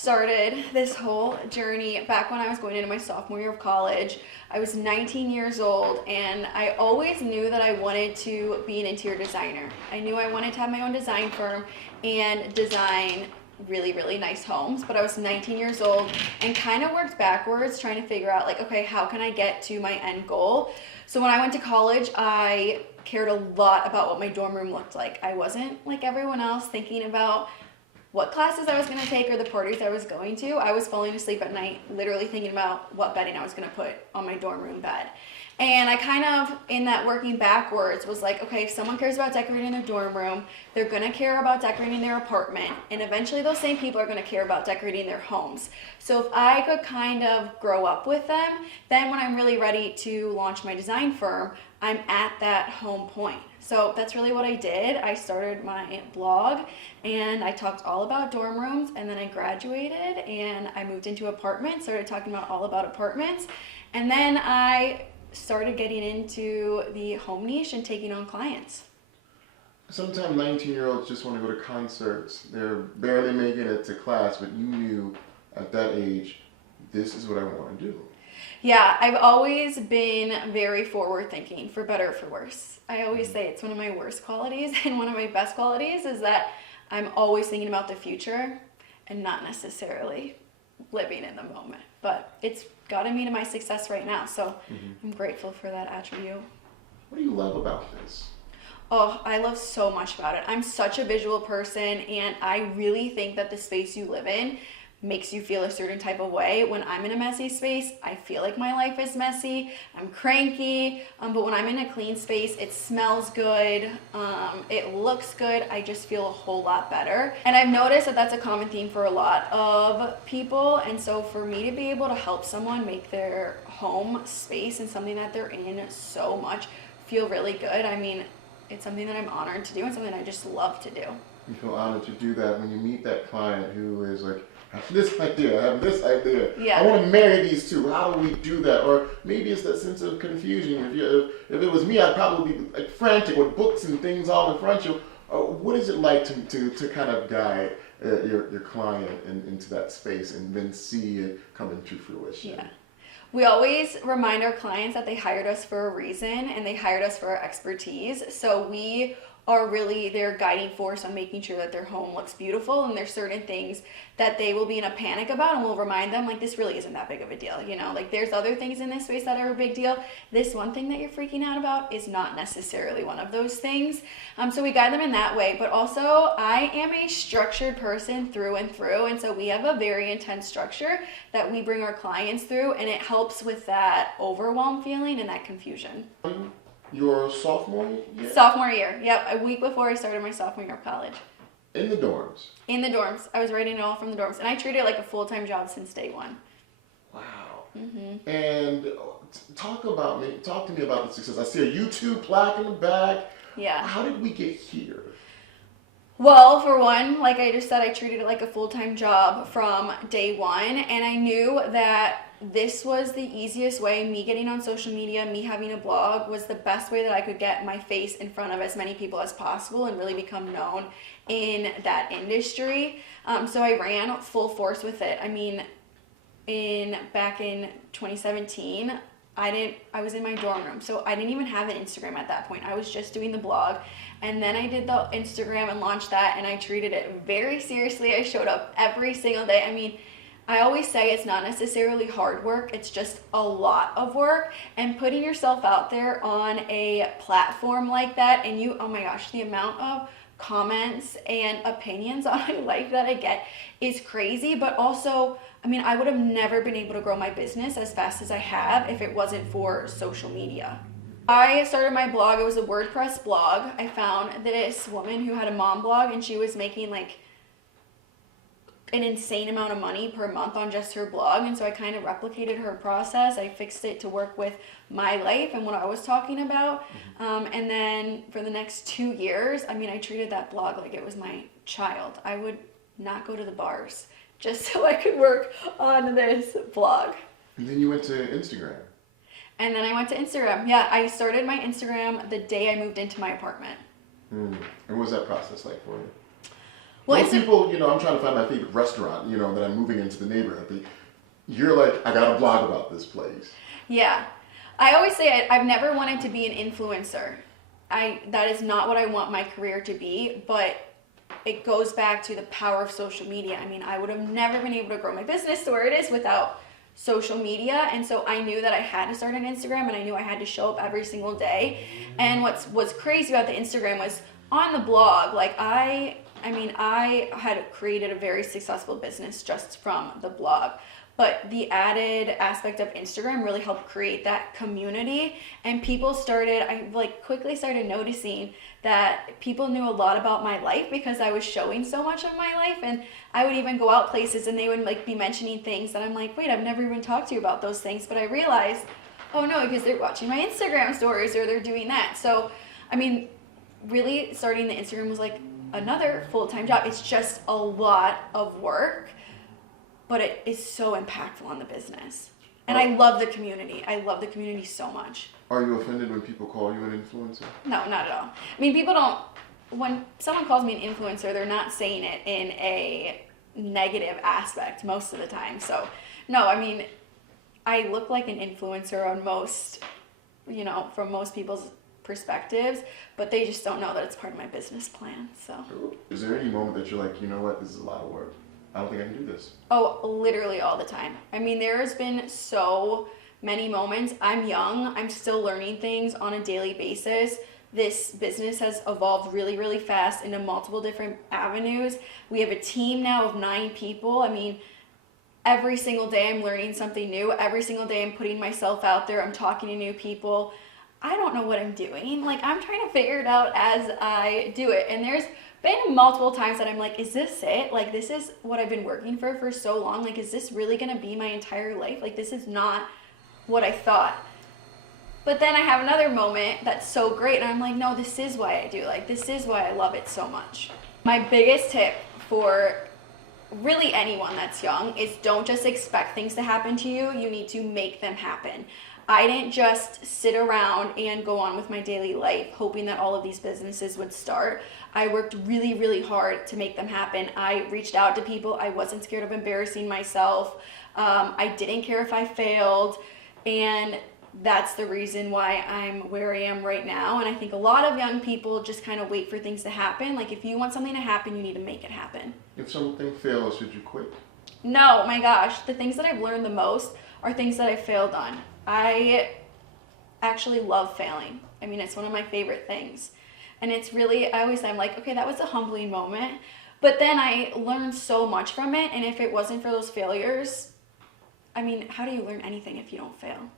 started this whole journey back when I was going into my sophomore year of college. I was 19 years old and I always knew that I wanted to be an interior designer. I knew I wanted to have my own design firm and design really, really nice homes, but I was 19 years old and kind of worked backwards trying to figure out like, okay, how can I get to my end goal? So when I went to college, I cared a lot about what my dorm room looked like. I wasn't like everyone else thinking about what classes I was going to take or the parties I was going to. I was falling asleep at night literally thinking about what bedding I was going to put on my dorm room bed. And I kind of, in that working backwards, was like, okay, if someone cares about decorating their dorm room, they're going to care about decorating their apartment. And eventually those same people are going to care about decorating their homes. So if I could kind of grow up with them, then when I'm really ready to launch my design firm, I'm at that home point. So that's really what I did. I started my blog and I talked all about dorm rooms, and then I graduated and I moved into apartments, started talking about all about apartments. And then I started getting into the home niche and taking on clients. Sometimes 19-year-olds just want to go to concerts. They're barely making it to class, but you knew at that age, this is what I want to do. Yeah, I've always been very forward thinking, for better or for worse. I always say it's one of my worst qualities, and one of my best qualities is that I'm always thinking about the future and not necessarily living in the moment. But it's gotten me to my success right now, so I'm grateful for that attribute. What do you love about this? Oh, I love so much about it. I'm such a visual person, and I really think that the space you live in makes you feel a certain type of way. When I'm in a messy space, I feel like my life is messy. I'm cranky, but when I'm in a clean space, it smells good, it looks good. I just feel a whole lot better. And I've noticed that that's a common theme for a lot of people. And so for me to be able to help someone make their home space and something that they're in so much feel really good, I mean, it's something that I'm honored to do and something I just love to do. You feel honored to do that when you meet that client who is like, I have this idea, I have this idea. Yeah. I want to marry these two. How do we do that? Or maybe it's that sense of confusion. If it was me, I'd probably be like frantic with books and things all in front of you. What is it like to kind of guide your client into that space and then see it come into fruition? Yeah. We always remind our clients that they hired us for a reason and they hired us for our expertise. So we are really their guiding force on making sure that their home looks beautiful, and there's certain things that they will be in a panic about, and we'll remind them like, this really isn't that big of a deal, you know, like there's other things in this space that are a big deal. This one thing that you're freaking out about is not necessarily one of those things. So we guide them in that way, but also I am a structured person through and through, and so we have a very intense structure that we bring our clients through, and it helps with that overwhelm feeling and that confusion. Your sophomore year? Sophomore year, yep. A week before I started my sophomore year of college. In the dorms? In the dorms. I was writing it all from the dorms. And I treated it like a full-time job since day one. Wow. Mm-hmm. And talk to me about the success. I see a YouTube plaque in the back. Yeah. How did we get here? Well, for one, like I just said, I treated it like a full-time job from day one. And I knew that this was the easiest way. Me getting on social media, me having a blog was the best way that I could get my face in front of as many people as possible and really become known in that industry. So I ran full force with it. I mean, back in 2017, I was in my dorm room, so I didn't even have an Instagram at that point. I was just doing the blog, and then I did the Instagram and launched that, and I treated it very seriously. I showed up every single day. I mean, I always say it's not necessarily hard work, it's just a lot of work, and putting yourself out there on a platform like that, and oh my gosh, the amount of comments and opinions on my life that I get is crazy. But also, I mean, I would have never been able to grow my business as fast as I have if it wasn't for social media. I started my blog, it was a WordPress blog. I found this woman who had a mom blog, and she was making like an insane amount of money per month on just her blog, and so I kind of replicated her process. I fixed it to work with my life and what I was talking about, and then for the next 2 years, I mean, I treated that blog like it was my child. I would not go to the bars just so I could work on this blog. And then you went to Instagram. And then I went to Instagram. Yeah, I started my Instagram the day I moved into my apartment. And what was that process like for you? Well, Most people, I'm trying to find my favorite restaurant, that I'm moving into the neighborhood. You're like, I got a blog about this place. yeah. I always say I've never wanted to be an influencer. That is not what I want my career to be, but it goes back to the power of social media. I mean, I would have never been able to grow my business to where it is without social media, and so I knew that I had to start an Instagram, and I knew I had to show up every single day. And what's crazy about the Instagram was on the blog, like I had created a very successful business just from the blog. But the added aspect of Instagram really helped create that community, and I quickly started noticing that people knew a lot about my life because I was showing so much of my life. And I would even go out places and they would like be mentioning things that I'm like, wait, I've never even talked to you about those things. But I realized, oh no, because they're watching my Instagram stories or they're doing that. So, I mean, really starting the Instagram was like another full-time job. It's just a lot of work, but it is so impactful on the business. And I love the community. I love the community so much. Are you offended when people call you an influencer? No, not at all. I mean, when someone calls me an influencer, they're not saying it in a negative aspect most of the time. So, no, I mean, I look like an influencer on most, from most people's perspectives, but they just don't know that it's part of my business plan. So, is there any moment that you're like, you know what, this is a lot of work? I don't think I can do this. Oh, literally all the time. I mean, there has been so many moments. I'm young. I'm still learning things on a daily basis. This business has evolved really, really fast into multiple different avenues. We have a team now of 9 people. I mean, every single day I'm learning something new. Every single day I'm putting myself out there. I'm talking to new people. I don't know what I'm doing. Like, I'm trying to figure it out as I do it. And there's been multiple times that I'm like, is this it? Like, this is what I've been working for so long. Like, is this really going to be my entire life? Like, this is not what I thought. But then I have another moment that's so great, and I'm like, no, this is why I do. Like, this is why I love it so much. My biggest tip for really anyone that's young is don't just expect things to happen to you. You need to make them happen. I didn't just sit around and go on with my daily life hoping that all of these businesses would start. I worked really, really hard to make them happen. I reached out to people. I wasn't scared of embarrassing myself. I didn't care if I failed. And that's the reason why I'm where I am right now. And I think a lot of young people just kind of wait for things to happen. Like, if you want something to happen, you need to make it happen. If something fails, should you quit? No, my gosh. The things that I've learned the most are things that I failed on. I actually love failing. I mean, it's one of my favorite things. And it's really, I always say, I'm like, okay, that was a humbling moment. But then I learned so much from it. And if it wasn't for those failures, I mean, how do you learn anything if you don't fail?